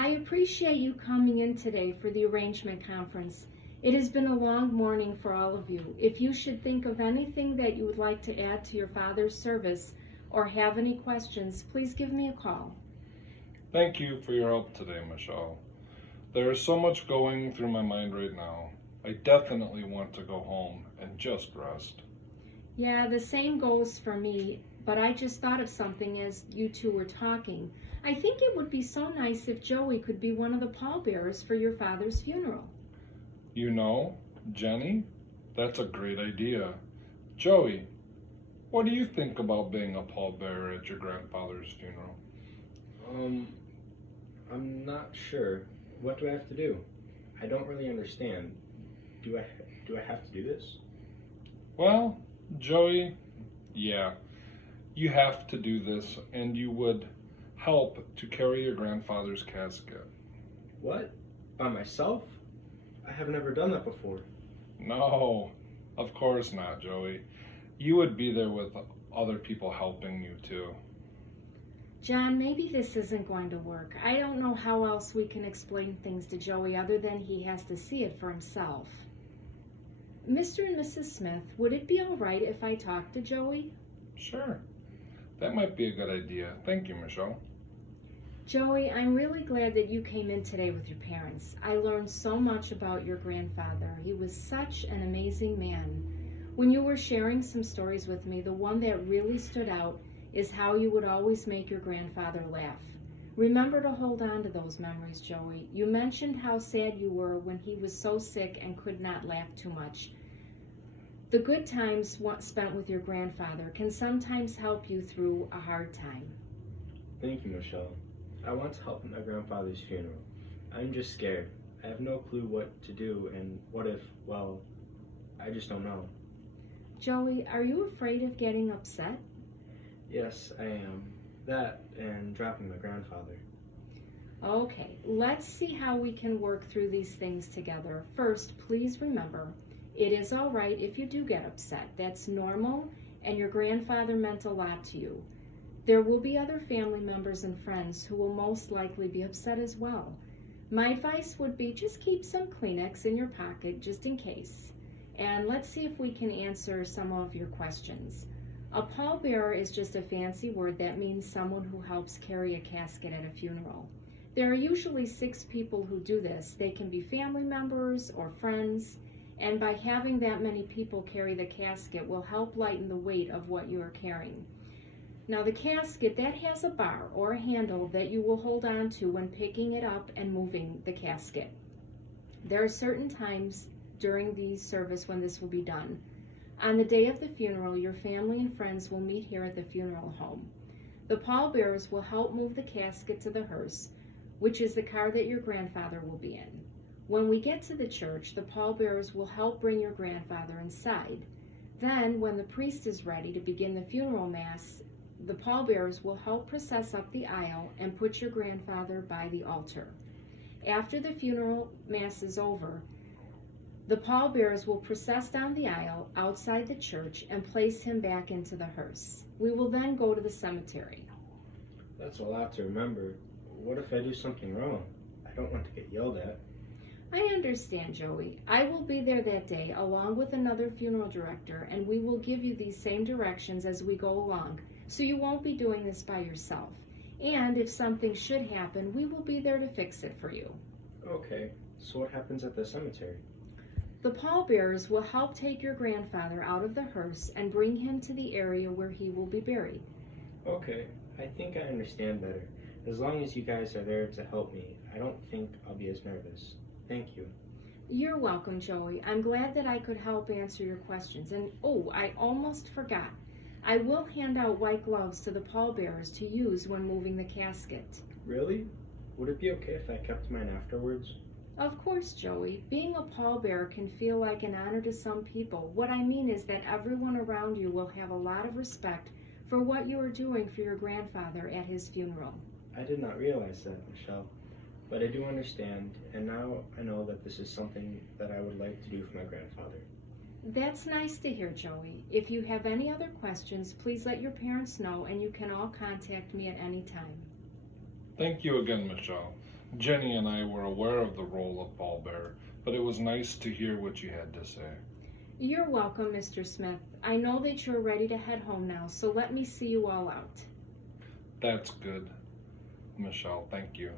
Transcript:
I appreciate you coming in today for the arrangement conference. It has been a long morning for all of you. If you should think of anything that you would like to add to your father's service or have any questions, please give me a call. Thank you for your help today, Michelle. There is so much going through my mind right now. I definitely want to go home and just rest. Yeah, the same goes for me, but I just thought of something as you two were talking. I think it would be so nice if Joey could be one of the pallbearers for your father's funeral. You know, Jenny, that's a great idea. Joey, what do you think about being a pallbearer at your grandfather's funeral? I'm not sure. What do I have to do? I don't really understand. Do I have to do this? Well, Joey, yeah, you have to do this, and you would help to carry your grandfather's casket. What? By myself? I have never done that before. No, of course not, Joey. You would be there with other people helping you too. John, maybe this isn't going to work. I don't know how else we can explain things to Joey other than he has to see it for himself. Mr. and Mrs. Smith, would it be all right if I talked to Joey? Sure, that might be a good idea. Thank you, Michelle. Joey, I'm really glad that you came in today with your parents. I learned so much about your grandfather. He was such an amazing man. When you were sharing some stories with me, the one that really stood out is how you would always make your grandfather laugh. Remember to hold on to those memories, Joey. You mentioned how sad you were when he was so sick and could not laugh too much. The good times spent with your grandfather can sometimes help you through a hard time. Thank you, Michelle. I want to help at my grandfather's funeral. I'm just scared. I have no clue what to do, and what if, well, I just don't know. Joey, are you afraid of getting upset? Yes, I am. That and dropping my grandfather. Okay, let's see how we can work through these things together. First, please remember, it is all right if you do get upset. That's normal, and your grandfather meant a lot to you. There will be other family members and friends who will most likely be upset as well. My advice would be just keep some Kleenex in your pocket just in case. And let's see if we can answer some of your questions. A pallbearer is just a fancy word that means someone who helps carry a casket at a funeral. There are usually 6 people who do this. They can be family members or friends, and by having that many people carry the casket will help lighten the weight of what you are carrying. Now the casket, that has a bar or a handle that you will hold on to when picking it up and moving the casket. There are certain times during the service when this will be done. On the day of the funeral, your family and friends will meet here at the funeral home. The pallbearers will help move the casket to the hearse, which is the car that your grandfather will be in. When we get to the church, the pallbearers will help bring your grandfather inside. Then, when the priest is ready to begin the funeral mass, the pallbearers will help process up the aisle and put your grandfather by the altar. After the funeral mass is over, the pallbearers will process down the aisle outside the church and place him back into the hearse. We will then go to the cemetery. That's a lot to remember. What if I do something wrong? I don't want to get yelled at. I understand, Joey. I will be there that day along with another funeral director, and we will give you these same directions as we go along, so you won't be doing this by yourself. And if something should happen, we will be there to fix it for you. Okay, so what happens at the cemetery? The pallbearers will help take your grandfather out of the hearse and bring him to the area where he will be buried. Okay, I think I understand better. As long as you guys are there to help me, I don't think I'll be as nervous. Thank you. You're welcome, Joey. I'm glad that I could help answer your questions. And I almost forgot. I will hand out white gloves to the pallbearers to use when moving the casket. Really? Would it be okay if I kept mine afterwards? Of course, Joey. Being a pallbearer can feel like an honor to some people. What I mean is that everyone around you will have a lot of respect for what you are doing for your grandfather at his funeral. I did not realize that, Michelle. But I do understand, and now I know that this is something that I would like to do for my grandfather. That's nice to hear, Joey. If you have any other questions, please let your parents know, and you can all contact me at any time. Thank you again, Michelle. Jenny and I were aware of the role of pallbearer, but it was nice to hear what you had to say. You're welcome, Mr. Smith. I know that you're ready to head home now, so let me see you all out. That's good, Michelle. Thank you.